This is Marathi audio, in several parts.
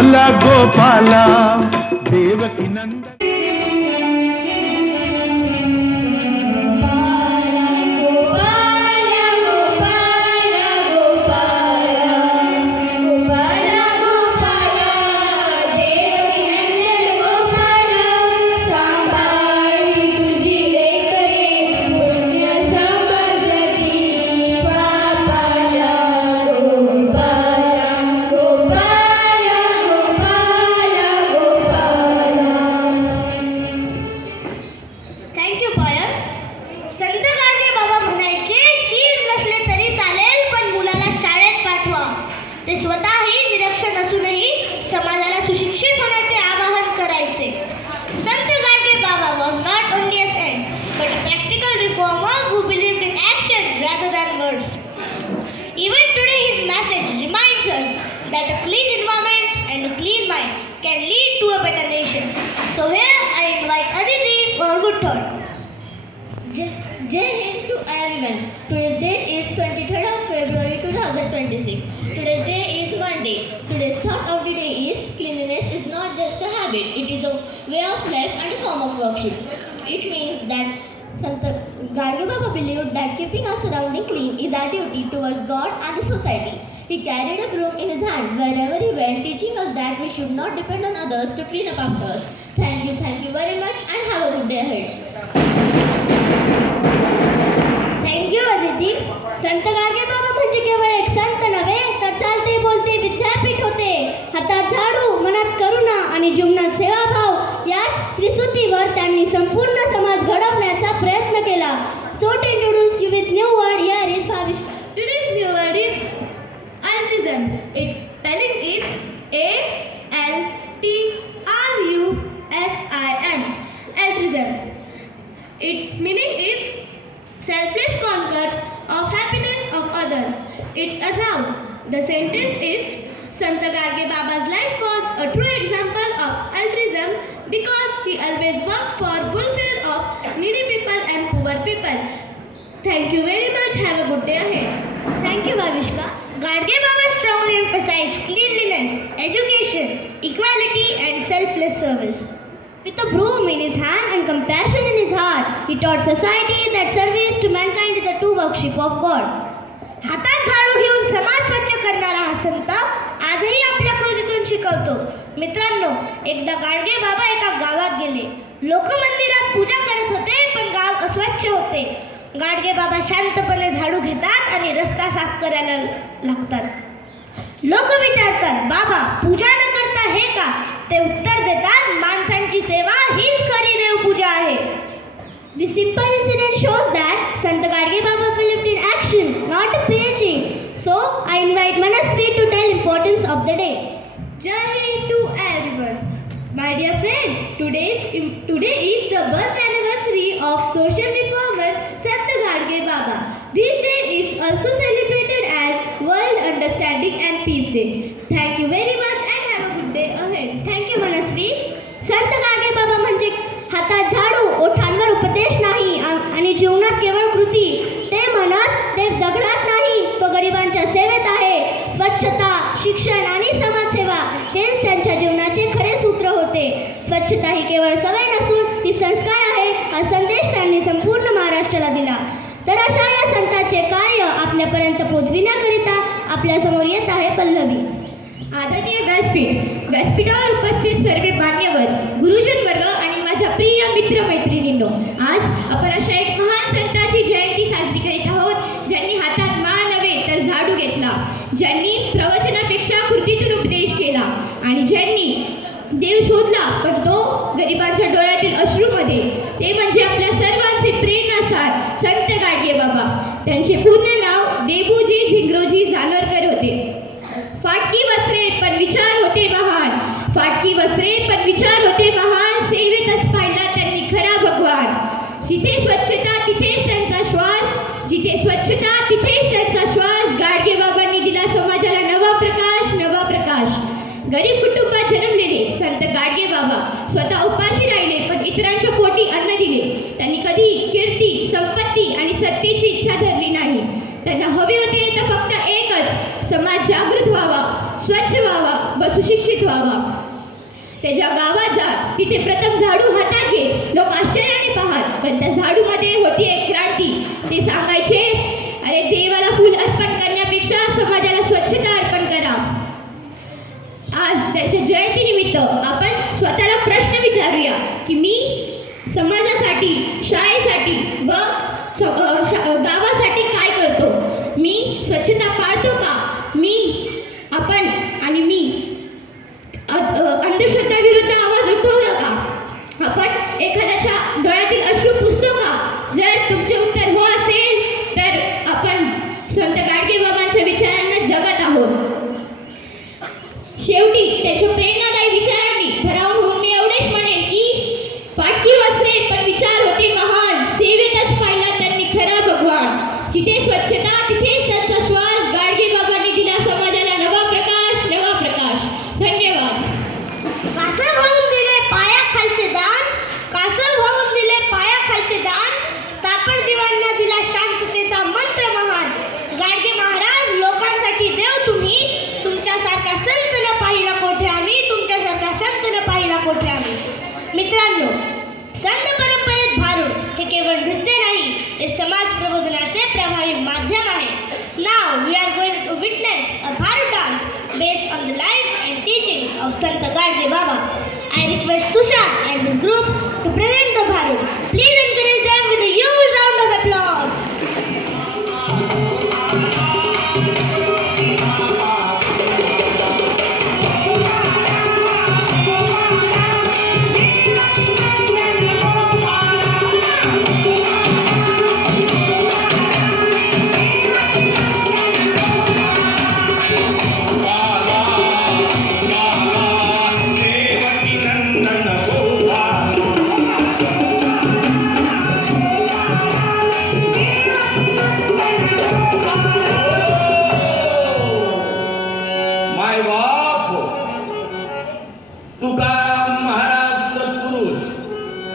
गोपाला गोपाला देवकी नंदन ते स्वतःही निरक्षर असूनही समाजाला सुशिक्षित होण्याचे आवाहन करायचे. संत Gadge Baba was not only a saint but a practical reformer who believed in action rather than words. Even today his message reminds us that a clean environment and a clean mind can lead to a better nation. So here I invite Aditi for a good thought. Jai Hind to everyone. Today's date is 23rd of February 2026. Today's day is Monday. Today's thought of the day is cleanliness is not just a habit. It is a way of life and a form of worship. It means that Sant Garge Baba believed that keeping our surrounding clean is our duty towards God and the society. He carried a broom in his hand wherever he went, teaching us that we should not depend on others to clean up after us. Thank you very much and have a good day ahead. Thank you Aditi. संत गाडगे बाबा म्हणजे केवळ एक संत नव्हे तर चालते बोलते विद्यापीठ होते. हातात झाडू, मनात करुणा आणि जीवनात सेवाभाव याच त्रिसूत्रीवर त्यांनी संपूर्ण समाज घडवण्याचा प्रयत्न केला. So to introduce you with new word here is Bhavish. Today's new word is altruism. Its spelling is ALTRUSIM. Altruism. Its meaning is selfless conquest of happiness of others. It's a vow. The sentence is Sant Garge Baba's life was a true example of altruism because he always worked for welfare of needy people and poor people. Thank you very much. Have a good day ahead. Thank you Bhavishka. Garge Baba strongly emphasized cleanliness, education, equality and selfless service. With a broom in his hand and compassion in his heart, he taught society that service to mankind is a true worship of God. हातात झाडू घेऊन समाज स्वच्छ करणारा हा संत आजही आपल्या कृतीतून शिकवतो. मित्रांनो, एकदा गाडगे बाबा एका गावात गेले. लोक मंदिरात पूजा करत होते पण गाव अस्वच्छ होते. गाडगे बाबा शांतपणे झाडू घेतात आणि रस्ता साफ करायला लागतात. लोक विचारतात, बाबा पूजा न करता हे का? ते उत्तर देतात, माणसांची सेवा हीच खरी देवपूजा आहे. This simple incident shows that Sant Garge Baba believed in action, not preaching. So, I invite Manasvi to tell importance of the day. Jai Hind to everyone. My dear friends, today is the birth anniversary of social reformer Sant Garge Baba. This day is also celebrated as World Understanding and Peace Day. Thank you very much and have a good day ahead. Thank you Manasvi. Sant Garge Baba म्हणजे हातात झाडू, ओठांवर उपदेश नाही आणि जीवनात केवळ कृती. ते म्हणत ते दगडात नाही, तो गरिबांच्या सेवेत आहे. स्वच्छता, शिक्षण आणि समाजसेवा हेच त्यांच्या जीवनाचे खरे सूत्र होते. स्वच्छता ही केवळ सवय नसून ती संस्कार आहे हा संदेश त्यांनी संपूर्ण महाराष्ट्राला दिला. तर अशा या संतांचे कार्य आपल्यापर्यंत पोहोचविण्याकरिता आपल्यासमोर येत आहे पल्लवी. आदरणीय व्यासपीठावर उपस्थित सर्व मान्यवर, गुरुजन वर्ग आणि माझ्या प्रिय मित्रमैत्रिणींनो, आज आपण अशा एक महान संताची जयंती साजरी करीत आहोत ज्यांनी हातात माळ नव्हे तर झाडू घेतला, ज्यांनी प्रवचनापेक्षा कृतीतून उपदेश केला आणि ज्यांनी देव शोधला पण तो गरिबांच्या डोळ्यातील अश्रूमध्ये. ते म्हणजे आपल्या सर्वांचे प्रेरणास्थान संत गाडगे बाबा. त्यांचे पूर्ण नाव देबूजी झिंगरोजी जानोरकर होते. फाटकी वस्त्रे पण विचार होते महान, फाटकी वस्त्रे पण विचार होते महान, सेवेतच पाहिला त्यांनी खरा भगवान. जिथे स्वच्छता तिथेच त्यांचा श्वास, जिथे स्वच्छता तिथेच त्यांचा श्वास. गाडगे बाबांनी दिला समाजाला नवा प्रकाश, नवा प्रकाश. गरीब कुटुंबात जन्मलेले संत गाडगे बाबा स्वतः उपाशी राहिले पण इतरांच्या पोटी अन्न दिले. त्यांनी कधी कीर्ती, संपत्ती आणि सत्तेची इच्छा धरली नाही. त्यांना हवे होते तर फक्त एकच, समाज जागृत व्हावा, स्वच्छ व्हावा, व सुशिक्षित व्हावा. त्याच्या गावात जा, तिथे प्रथम झाडू हातात घे. लोक आश्चर्याने पाहत, पण त्या झाडूमध्ये होती एक क्रांती. ते सांगायचे, अरे देवाला फूल अर्पण करण्यापेक्षा समाजाला स्वच्छता अर्पण करा. आज त्याच्या जयंतीनिमित्त आपण स्वतःला प्रश्न विचारूया की मी समाजासाठी, शाळेसाठी व गावासाठी काय करतो. मी स्वच्छता पाळतो का. आपण आणि मी अंधश्रद्धाविरुद्ध आवाज उठवला का. आपण एखाद्याच्या डोळ्यातील अश्रू पुसतो का. जर तुमचे उत्तर हो असेल तर आपण संत गाडगे बाबांच्या विचारांना जगत आहोत. शेवटी त्याच्या प्रेरणादायी विचारांनी भरावून होऊन मी एवढेच म्हणेन की फाटकी वस्त्रे पण विचार होते महान. सेवेतच पाहिला त्यांनी खरा भगवान. जिथे स्वच्छता तिथे संत श्वास. गाडगे बाबांनी दिला समाजाला नवा प्रकाश, नवा प्रकाश. धन्यवाद. कासव वाहून दिले पायाखालचे दान, कासव वाहून दिले पायाखालचे दान, तापड दिवांना दिला शांततेचा मंत्र महान. गाडगे महाराज लोकांसाठी देव तुम्ही, तुमच्यासारखा संत न पाहिला कोठे आम्ही, तुमच्यासारखा संत न पाहिला कोठे आम्ही. मित्रांनो, संत परंपरेत भारूड हे केवळ नृत्य नाही, ते समाज प्रबोधनाचे प्रभावी माध्यम आहे. नाव we are going to witness a Bharud dance based on the life and teaching of Sant Gadge Baba. I request Tushar and his group to present the Bharud. Please encourage them with a huge round of applause.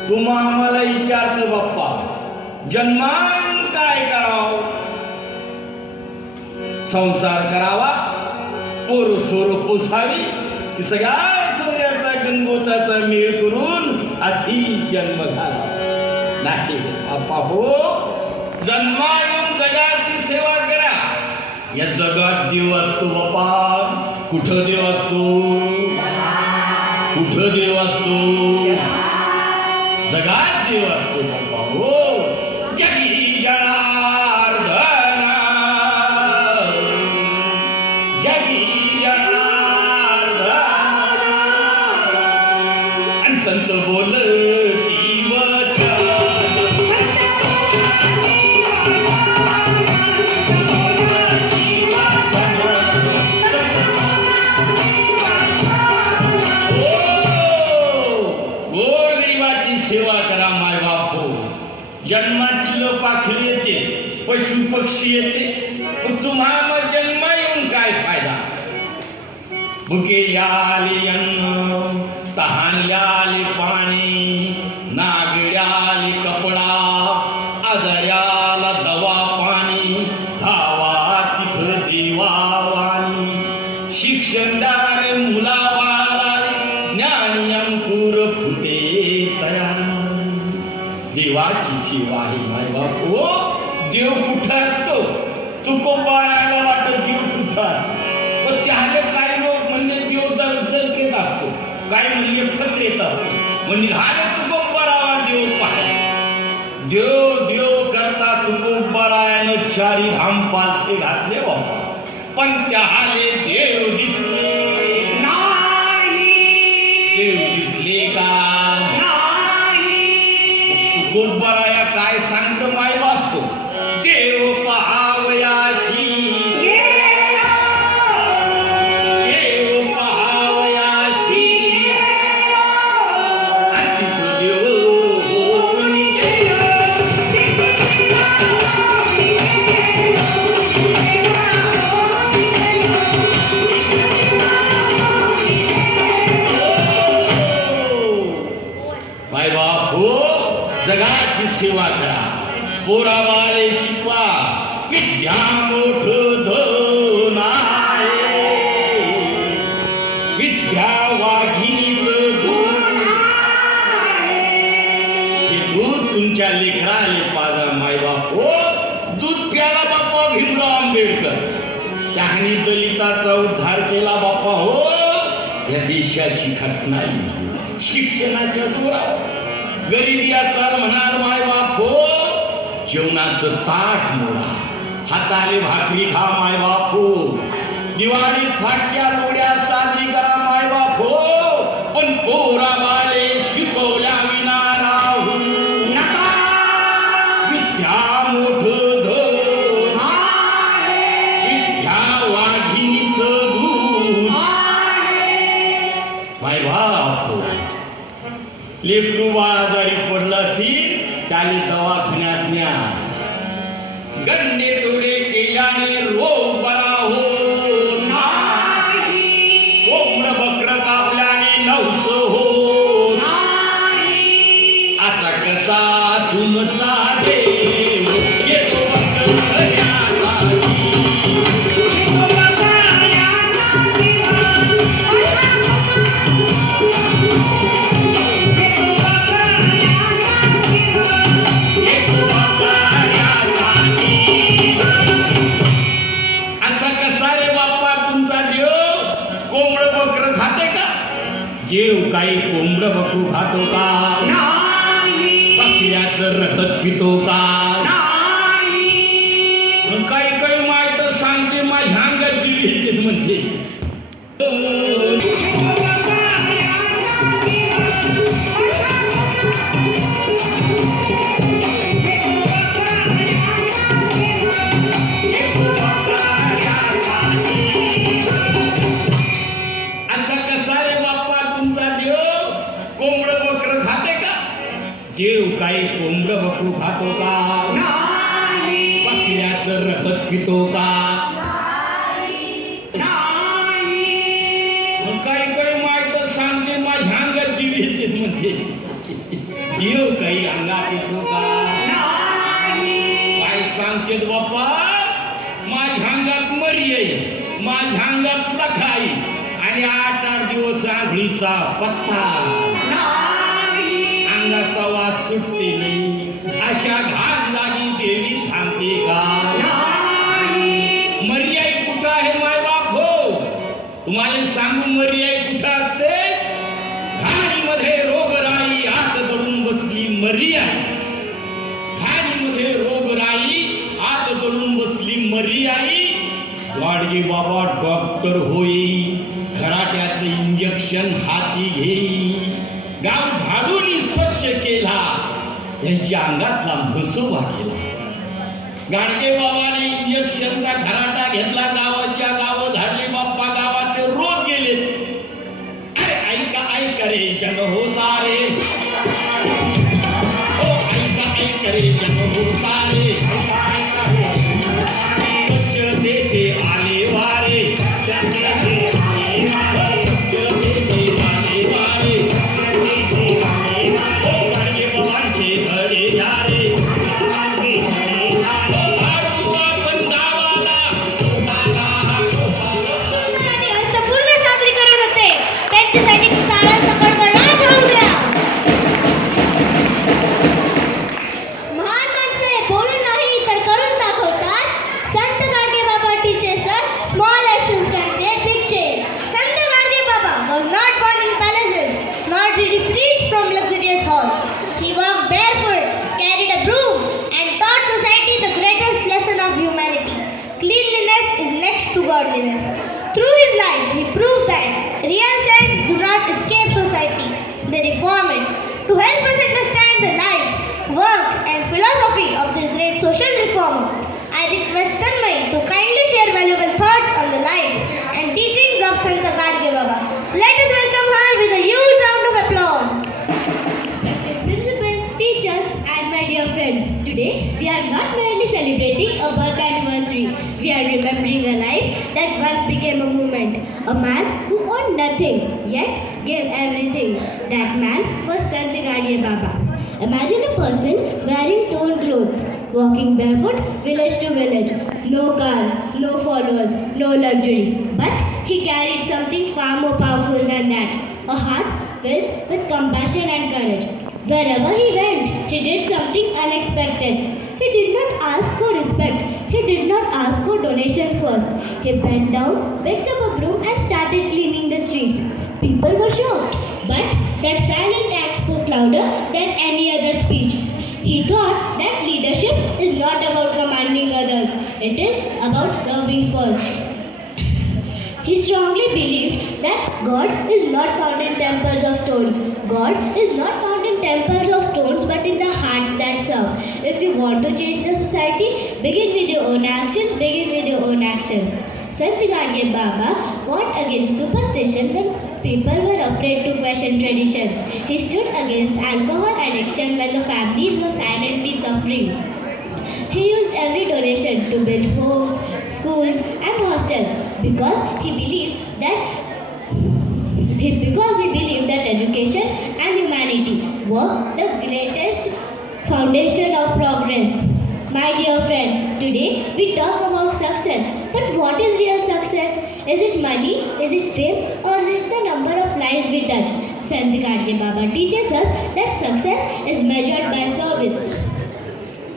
तुम्हा आम्हाला विचारतो बाप्पा, जन्मान काय कराव. संसार करावा, पोरं सोरं पोसावी, की सगळ्या सोन्याचा गणगोताचा मेळ करून आधी जन्म घाला. नाही बाप्पा हो, जन्मा येऊन जगाची सेवा करा. या जगात देव असतो बाप्पा. कुठं देव असतो, कुठं देव असतो. जगात देव असतो बाप्पा हो. जगी जनार्दन, जगी जनार्दन. आणि संत बोलती वचन, सेवा करा माय बाप हो. जन्माची लोक पाखरी येते, पशु पक्षी येते, पण तुम्हाला जन्म येऊन काय फायदा. भुके आले अन्न, तहान आले पाणी, नागड्याले कपडा, आजाऱ्याला दवा पाणी, धावा तिथं देवावानी. शिक्षणदार मुला ज्ञानी अंकुर फुटे तयार. देवाची सेवा आहे माय बाप हो. देव कुठं असतो. तुकोबारायला वाटत देव कुठं असतो, पण त्याला काही लोक म्हणले देव दलदलीत असतो, काही म्हणले फत्रेत असतो. म्हणजे झाले तुकोबारावा देव पाहाय. देव देव करता तुकोबारायानं चारी धाम पालथे घातले बाबा, पण त्याले देव दिसले नाही. देव दिसले का तुकोबाराया काय सांगतो माय वाचतो. देव पहावयासी, देव पहावयासी, आणि तो देव होऊन माय बाप हो. जगाची सेवा करा, पोरावाले शिकवा, विद्या मोठ धन आहे. भीमराव आंबेडकर त्यांनी दलिताचा उद्धार केला बाप्पा हो. या देशाची घटना लिहिली शिक्षणाच्या जोरावर. गरिबी असाल म्हणाल माय बाप हो, जेवणाचं ताट मोडा, हाताने भाकरी खा माय बाप हो. दिवाळीत फाटक्या लोड्या साजरी करा माय बाप हो, पण पोरा बाले शिकवल्या विना राहू नका. विद्या मोठं धन, विद्या वाघिणीचं दूध. माय बाप हो, लेकरू बाळ आजारी पडलं असेल त्याने दवाखान्यात न्या. गन्ने तोडे केल्याने रोग बरा हो नाही. कोंबड बकर कापल्याने नवस हो नाही. असा कसा तुमचा देव येतो बकऱ्यासाठी. जेव काही कोंबड बकरू खातो का नाही. बकऱ्याचं रगत पितो का नाही. काही काही माहित सांगते माझ्या अंगात दिली येते म्हणते. जेव काही कोंबड बकरू खातो का नाही. बकऱ्याचं रगत पितो का नाही. काही काही माहित सांगते माझ्या अंगात दिली येते म्हणते. जेव काही अंगात येतो का नाही. काय सांगते बाप्पा, माझ्या अंगात मरी आहे, माझ्या अंगात लखाई आणि 8-8 दिवस आंघोळीचा पत्ता. अंगाचा वास सुटते नाही. अशा घाण जागी देवी थांबते का नाही. मर्याई कुठं आहे माय बाप हो, तुम्हाला सांगू मर्याई कुठं असते. घाणीमध्ये रोगराई आत दडून बसली मर्याई. घाणीमध्ये रोगराई आत दडून बसली मर्याई. वाडगे बाबा डॉक्टर होई, खराट्याचं इंजेक्शन हाती घेई. गाव झाडून स्वच्छ केला, यांच्या अंगातला म्हसोबा केला. गाडगे बाबाने इंजेक्शनचा खराटा घेतला, गावाच्या गाव झाडले बाप्पा, गावातले रोग गेले. अरे ऐका ऐका रे जग हो सारे, हो ऐका ऐका रे जग हो सारे. स्वच्छतेचे आले वारे, godliness. Through his life, he proved that real saints do not escape society, they reform it. To help us understand the life, work and philosophy of this great social reformer, I request Tanmay to kindly share valuable thoughts on the life and teachings of Sant Gadge Baba. Let us welcome her with a huge round of applause. Principal, teachers and my dear friends, today we are not merely celebrating a birth anniversary. We are remembering a life that once became a movement. A man who owned nothing yet gave everything. That man was Sant Gadge Baba. Imagine a person wearing torn clothes, walking barefoot village to village. No car, no followers, no luxury. But he carried something far more powerful than that. A heart filled with compassion and courage. Wherever he went, he did something unexpected. He did not ask for respect. He did not ask for donations first. He bent down, picked up a broom and started cleaning the streets. People were shocked, but that silent act spoke louder than any other speech. He thought that leadership is not about commanding others, it is about serving first. He strongly believed that God is not found in temples of stones. God is not found in temples of stones but in the hearts that serve. If you want to change the society, begin with your own actions, begin with your own actions. Sant Gadge Baba fought against superstition when people were afraid to question traditions. He stood against alcohol addiction when the families were silently suffering. He used every donation to build homes, schools, and hostels because he believed that education and humanity were the greatest foundation of progress. My dear friends, today we talk about success. But what is real success? Is it money? Is it fame? Or is it the number of lives we touch? Sant Gadge Baba teaches us that success is measured by service.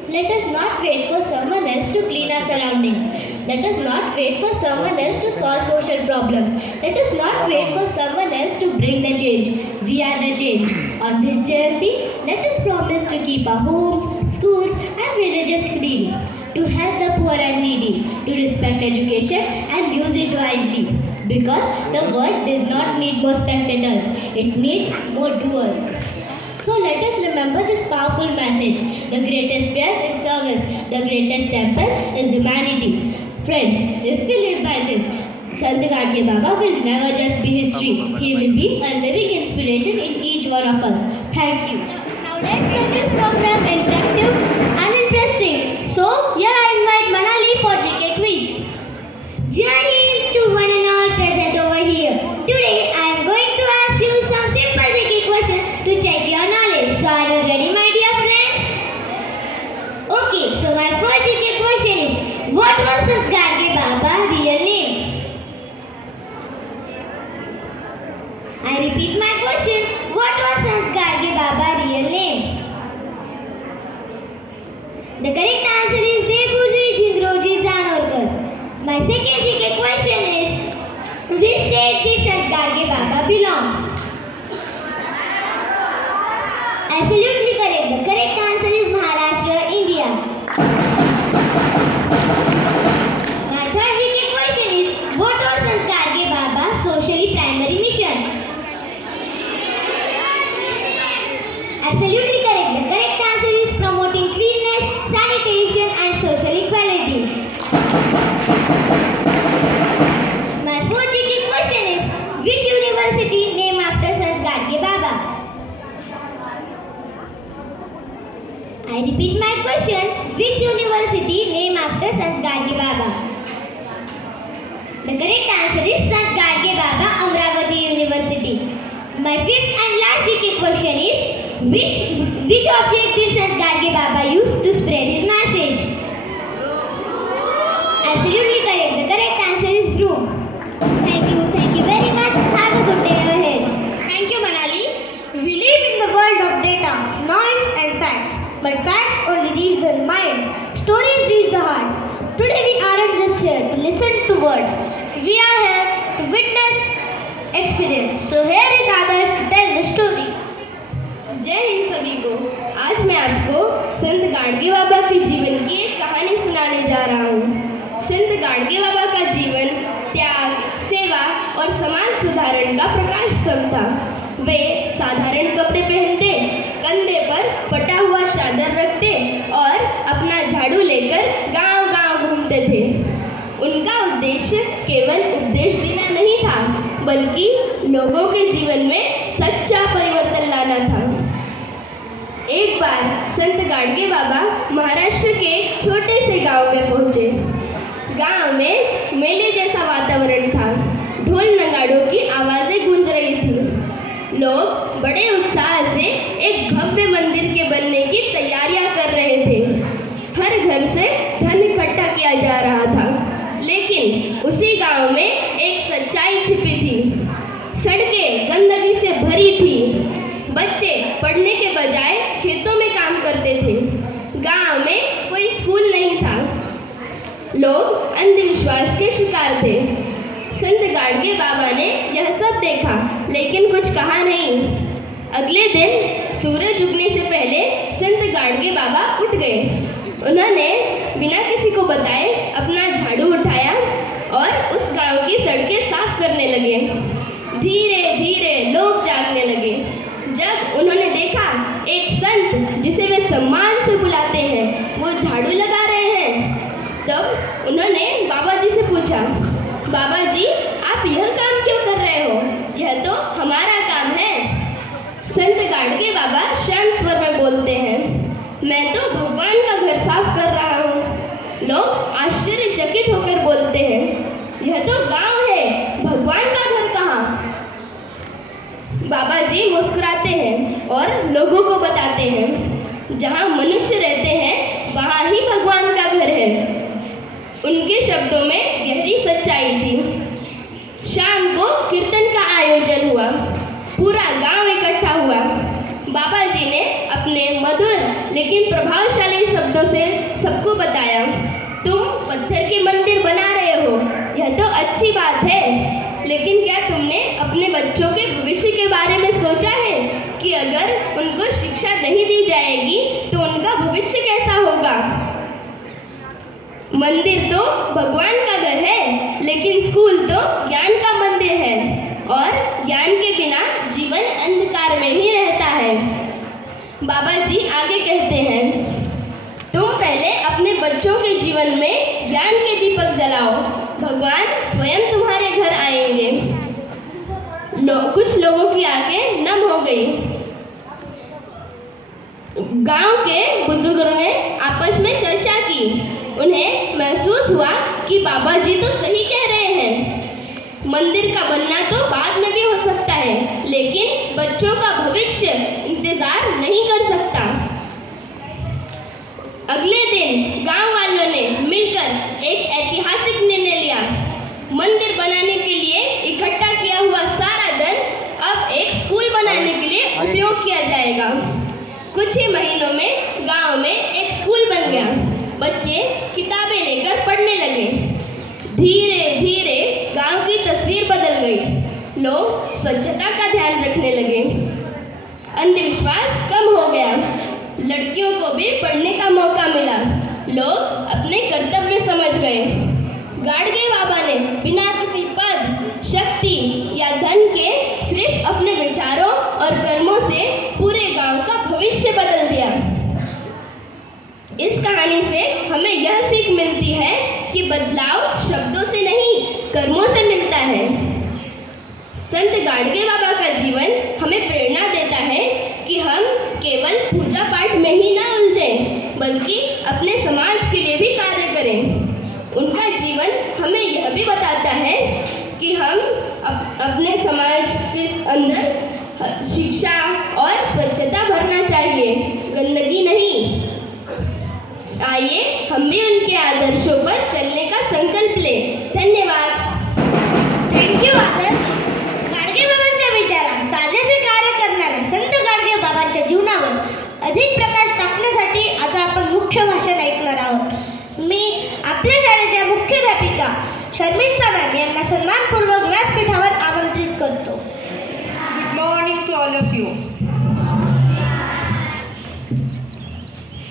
Let us not wait for someone else to clean our surroundings. Let us not wait for someone else to solve social problems. Let us not wait for someone else to bring the change. We are the change. On this journey, let us promise to keep our homes, schools and villages clean, to help the poor and needy, to respect education and use it wisely. Because the world does not need more spectators, it needs more doers. So let us remember this powerful message. The greatest prayer is service. The greatest temple is humanity. Friends, if we live by this, Sant Gadge Baba will never just be history. He will be a living inspiration in each one of us. Thank you. Now let's make this program interactive and interesting. So here I invite Manali for GK quiz. Jai Hind to one and all present over here. Today I am going to ask you some simple GK questions to check your knowledge. So are you ready, my dear friends? Okay, so my first GK question is, what was Sant Gadge Baba's real name? I repeat my question. What was Sant Gadge Baba's real name? The correct answer is Depuji Jindroji Zanorkar. My second GK question is, which state did Sant Gadge Baba belong? Absolutely correct. The correct answer is Maharashtra, India. My third GK question is, what was Sant Gadge Baba's socially primary mission? Absolutely correct. The correct answer is promoting cleanliness, sanitation and social equality. My fourth GK question is, which university named after Sant Gadge Baba? I repeat my question, which university named after Sant Gadge Baba? The correct answer is Sant Gadge Baba Amravati University. My fifth and last GK question is, which object did Sant Gadge Baba use to spread his message? Absolutely correct. The correct answer is broom. Thank you very much. Have a good day ahead. Thank you, Manali. We live in the world of data, noise and facts. But facts only reach the mind. Stories reach the hearts. Today we aren't just here to listen to words. We are here to witness experience. So here is others to tell the story. जय हिंद सभी को। आज मैं आपको संत गाडगे बाबा के जीवन की एक कहानी सुनाने जा रहा हूँ। संत गाडगे बाबा का जीवन त्याग, सेवा और समाज सुधारण का प्रकाश स्तंभ था। वे साधारण कपड़े पहनते, कंधे पर फटा हुआ चादर रखते और अपना झाड़ू लेकर गांव-गांव घूमते थे। उनका उद्देश्य केवल उपदेश देना नहीं था, बल्कि लोगों के जीवन में सच्चा परिवर्तन लाना था। एक बार संत गाडगे बाबा महाराष्ट्र के एक छोटे से गांव में पहुंचे। गांव में मेले जैसा वातावरण था। ढोल नगाड़ों की आवाज़ें गूंज रही थी। लोग बड़े उत्साह से एक भव्य मंदिर के बनने की तैयारियां कर रहे थे। हर घर से धन इकट्ठा किया जा रहा था। लेकिन उसी गांव में एक सच्चाई छिपी थी। सड़कें गंदगी से भरी थी। बच्चे पढ़ने के बजाय खेतों में काम करते थे। गांव में कोई लोग अंधविश्वास के शिकार थे। संत गाडगे बाबा ने यह सब देखा लेकिन कुछ कहा नहीं। अगले दिन सूरज उगने से पहले संत गाडगे बाबा उठ गए। उन्होंने बिना किसी को बताए अपना झाड़ू उठाया और उस गांव की सड़कें साफ करने लगे। धीरे धीरे लोग जागने लगे। जब उन्होंने देखा एक संत जिसे वे सम्मान से बुलाते हैं वो झाड़ू लगा रहे हैं, तब उन्होंने बाबा जी से पूछा, बाबा जी आप यह काम क्यों कर रहे हो? यह तो हमारा काम है। संत गाडगे बाबा शांत स्वर में बोलते हैं, मैं तो भगवान का घर साफ कर रहा हूँ। लोग आश्चर्यचकित होकर बोलते हैं, यह तो गांव है, भगवान का घर कहाँ? बाबा जी मुस्कुराते हैं और लोगों को बताते हैं, जहाँ मनुष्य रहते हैं वहाँ ही भगवान का घर है। उनके शब्दों में गहरी सच्चाई थी। शाम को कीर्तन का आयोजन हुआ। पूरा गांव इकट्ठा हुआ। बाबा जी ने अपने मधुर लेकिन प्रभावशाली शब्दों से सबको बताया, तुम पत्थर के मंदिर बना रहे हो, यह तो अच्छी बात है, लेकिन क्या तुमने अपने बच्चों के भविष्य के बारे में सोचा है कि अगर उनको शिक्षा नहीं दी जाएगी तो उनका भविष्य कैसा होगा? मंदिर तो भगवान का घर है, लेकिन स्कूल तो ज्ञान का मंदिर है और ज्ञान के बिना जीवन अंधकार में ही रहता है। बाबा जी आगे कहते हैं, तुम पहले अपने बच्चों के जीवन में ज्ञान के दीपक जलाओ, भगवान स्वयं तुम्हारे घर आएंगे। कुछ लोगों की आंखें नम हो गई। गांव के बुजुर्गों ने आपस में चर्चा की। उन्हें महसूस हुआ कि बाबा जी तो सही कह रहे हैं। मंदिर का बनना तो बाद में भी हो सकता है, लेकिन बच्चों का भविष्य इंतजार नहीं कर सकता। अगले दिन गांव वालों ने मिलकर एक ऐतिहासिक निर्णय लिया। मंदिर बनाने के लिए इकट्ठा किया हुआ सारा धन अब एक स्कूल बनाने के लिए उपयोग किया जाएगा। कुछ ही महीनों में गांव में एक स्कूल बन गया। बच्चे किताबें लेकर पढ़ने लगे। धीरे धीरे गांव की तस्वीर बदल गई। लोग स्वच्छता का ध्यान रखने लगे। अंधविश्वास कम हो गया। लड़कियों को भी पढ़ने का मौका मिला। लोग अपने कर्तव्य समझ गए। गाडगे बाबा ने बिना किसी पद, शक्ति या धन के सिर्फ अपने विचारों और कर्मों से पूरे गांव का भविष्य बदल दिया। इस कहानी से हमें यह सीख मिलती है कि बदलाव शब्दों से नहीं, कर्मों से मिलता है। संत गाडगे बाबा का जीवन हमें प्रेरणा देता है कि हम केवल पूजा पाठ में ही ना उलझें, बल्कि अपने समाज के लिए भी कार्य करें। उनका जीवन हमें यह भी बताता है कि हम अपने समाज के अंदर शिक्षा और स्वच्छता भरना चाहिए, गंदगी नहीं। आइए हम भी उनके आदर्शों पर चलने का संकल्प लें। धन्यवाद। थँक यू आदर्श. गाडगे बाबांच्या विचारात साजेसे कार्य करणाऱ्या संत गाडगे बाबांच्या जीवनावर अधिक प्रकाश टाकण्यासाठी आता आपण मुख्य भाषण ऐकणार आहोत. मी आपल्या शाळेच्या मुख्याध्यापिका शर्मिष्ठा मॅम यांना सन्मानपूर्वक व्यासपीठावर आमंत्रित करतो. Good morning to all of you.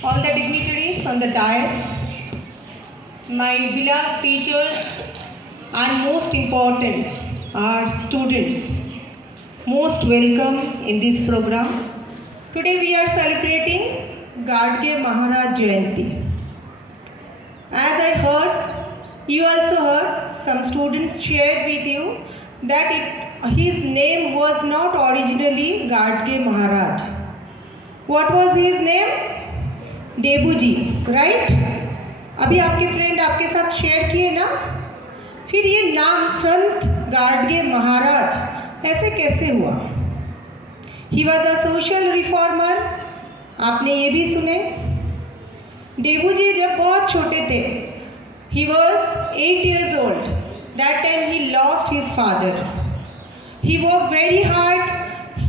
All the dignitaries on the dais, my beloved teachers, and most important, our students, most welcome in this program. Today we are celebrating Gadge Maharaj Jayanti. As I heard, you also heard, some students shared with you that his name was not originally Gadge Maharaj. What was his name? Debuji, right? अभी आपके फ्रेंड आपके साथ शेयर किए ना? फिर ये नाम संत गाडगे महाराज ऐसे कैसे हुआ? He was a social reformer. आपने ये भी सुने? डेबूजी जब बहुत छोटे थे, he was 8 years old. That time he lost his father. He worked very hard.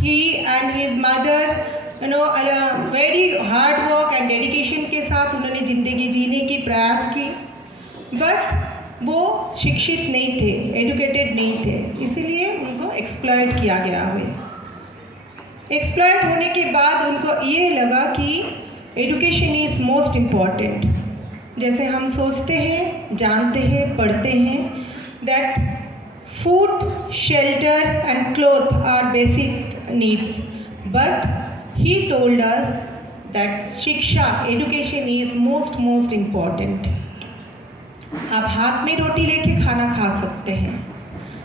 He and his mother, very hard work and dedication के साथ उन्होंने ज़िंदगी जीने की प्रयास की. बट वो शिक्षित नहीं थे, एजुकेटेड नहीं थे, इसीलिए उनको एक्सप्लॉइट किया गया है। एक्सप्लॉइट होने के बाद उनको ये लगा कि एजुकेशन इज़ मोस्ट इम्पॉर्टेंट। जैसे हम सोचते हैं, जानते हैं, पढ़ते हैं that food, shelter and cloth are basic needs, but he told us that शिक्षा, एजुकेशन इज़ मोस्ट इम्पॉर्टेंट। आप हाथ में रोटी लेके खाना खा सकते हैं,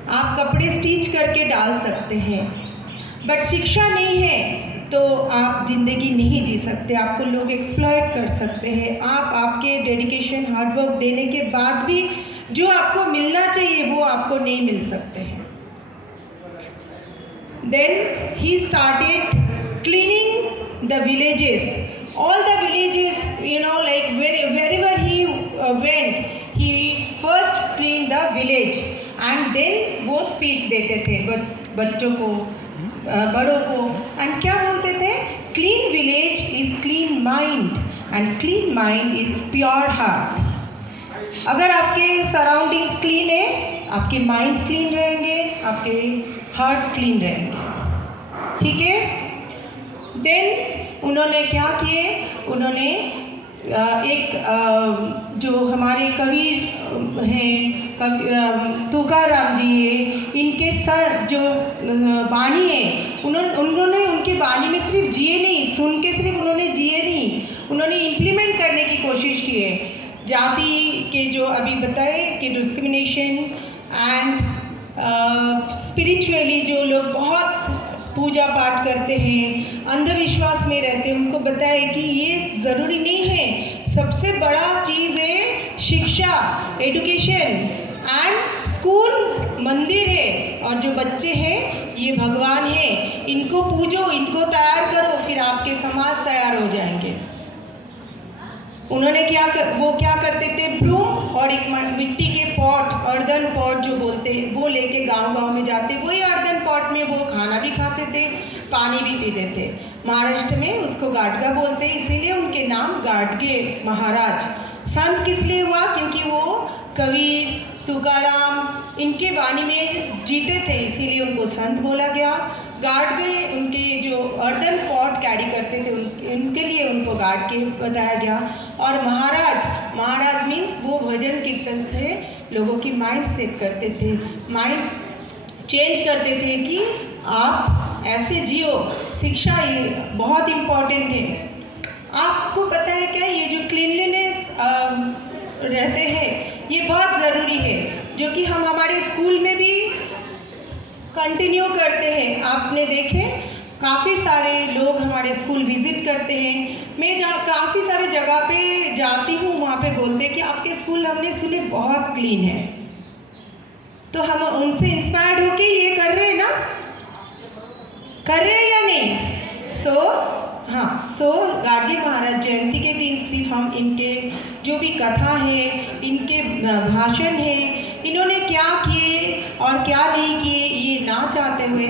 आप कपड़े स्टिच करके डाल सकते हैं, बट शिक्षा नहीं है तो आप ज़िंदगी नहीं जी सकते। आपको लोग एक्सप्लॉइट कर सकते हैं। आप आपके डेडिकेशन, हार्डवर्क देने के बाद भी जो आपको मिलना चाहिए वो आपको नहीं मिल सकते हैं। Then he started cleaning the villages, all the villages, like wherever he went, he first cleaned the village and then वो speech देते थे बच्चों को, बड़ों को, and क्या बोलते थे? Clean village is clean mind and clean mind is pure heart। अगर आपके सराउंडिंग्स क्लीन है, आपके माइंड क्लीन रहेंगे, आपके हार्ट क्लीन रहेंगे, ठीक है। देन उन्होंने क्या किए, उन्होंने एक जो हमारे कवि हैं, तुकाराम जी हैं, इनके सर जो बानी है, उन्होंने उनके बानी में सिर्फ जिए नहीं, सुन के सिर्फ उन्होंने जिए नहीं, उन्होंने इम्प्लीमेंट करने की कोशिश की है। जाति के जो अभी बताए कि डिस्क्रिमिनेशन एंड स्पिरिचुअली जो लोग बहुत पूजा पाठ करते हैं, अंधविश्वास में रहते हैं, उनको बताए कि ये ज़रूरी नहीं है। सबसे बड़ा चीज़ है शिक्षा, एजुकेशन एंड स्कूल मंदिर है, और जो बच्चे हैं ये भगवान हैं, इनको पूजो, इनको तैयार करो, फिर आपके समाज तैयार हो जाएंगे। उन्होंने वो क्या करते थे, ब्लूम और एक मिट्टी के पॉट, अर्दन पॉट जो बोलते हैं, वो लेके गांव-गांव में जाते, वही अर्दन पॉट में वो खाना भी खाते थे, पानी भी पीते थे। महाराष्ट्र में उसको गाडगा बोलते हैं, इसीलिए उनके नाम गाडगे महाराज। संत किस लिए हुआ? क्योंकि वो कबीर, तुकाराम इनके वाणी में जीते थे, इसीलिए उनको संत बोला गया। गाडगे उनके जो अर्दन पॉट कैरी करते थे, उनके लिए उनको गाडगे बताया गया। और महाराज मीन्स वो भजन कीर्तन से लोगों की माइंड सेट करते थे, माइंड चेंज करते थे कि आप ऐसे जियो। शिक्षा ये बहुत इम्पॉर्टेंट है। आपको पता है क्या, ये जो क्लीनलीनेस रहते हैं ये बहुत ज़रूरी है, जो कि हम हमारे स्कूल में भी कंटिन्यू करते हैं। आपने देखे काफ़ी सारे लोग हमारे स्कूल विज़िट करते हैं। मैं जहाँ काफ़ी सारे जगह पे जाती हूँ, वहाँ पे बोलते हैं कि आपके स्कूल हमने सुने बहुत क्लीन है, तो हम उनसे इंस्पायर्ड होके ये कर रहे हैं ना, कर रहे हैं या नहीं? सो गाडगे महाराज जयंती के दिन सिर्फ हम इनके जो भी कथा है, इनके भाषण है, इन्होंने क्या किए और क्या नहीं किए ये ना चाहते हुए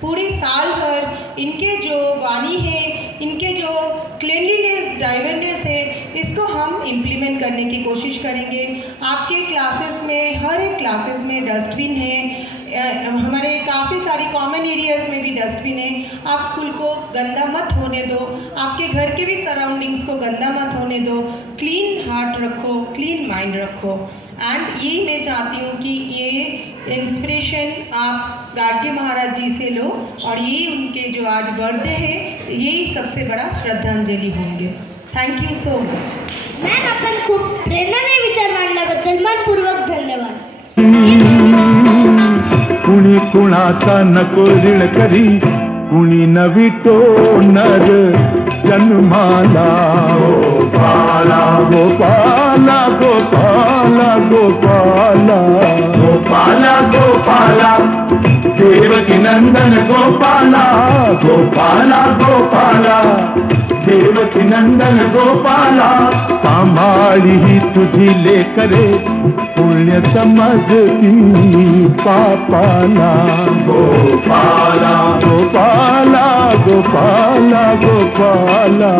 पूरे साल भर इनके जो वाणी है, इनके जो क्लीनलीनेस, डाइवर्नेस है, इसको हम इम्प्लीमेंट करने की कोशिश करेंगे। आपके क्लासेस में, हर एक क्लासेस में डस्टबिन है, हमारे काफ़ी सारी कॉमन एरियाज़ में भी डस्टबिन है। आप स्कूल को गंदा मत होने दो, आपके घर के भी सराउंडिंग्स को गंदा मत होने दो। क्लीन हार्ट रखो, क्लीन माइंड रखो। एंड यही मैं चाहती हूँ कि ये इंस्पिरेशन आप गाडगे महाराज जी से लो, और ये उनके जो आज बर्थडे है, यही सबसे बड़ा श्रद्धांजलि होंगे। Thank you so much ma'am, आपण खूप प्रेरणादायी विचार मांडल्याबद्दल मनपूर्वक धन्यवाद। कुणी कुणाचा नको ऋण करी, कुणी नवी टोनर जन्माला। गोपाला गोपाला गोपाला गोपाला गोपाला गोपाला देवकी नंदन गोपाला गोपाला गोपाला देवकी नंदन गोपाला, सांभाळी ही तुझी लेकरे, पुण्य समजती पापाला. गोपाला गोपाला गोपाला गोपाला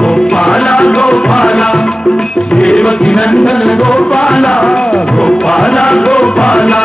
गोपाला गोपाला, देवकी नंदन गोपाला, गोपाला गोपाला.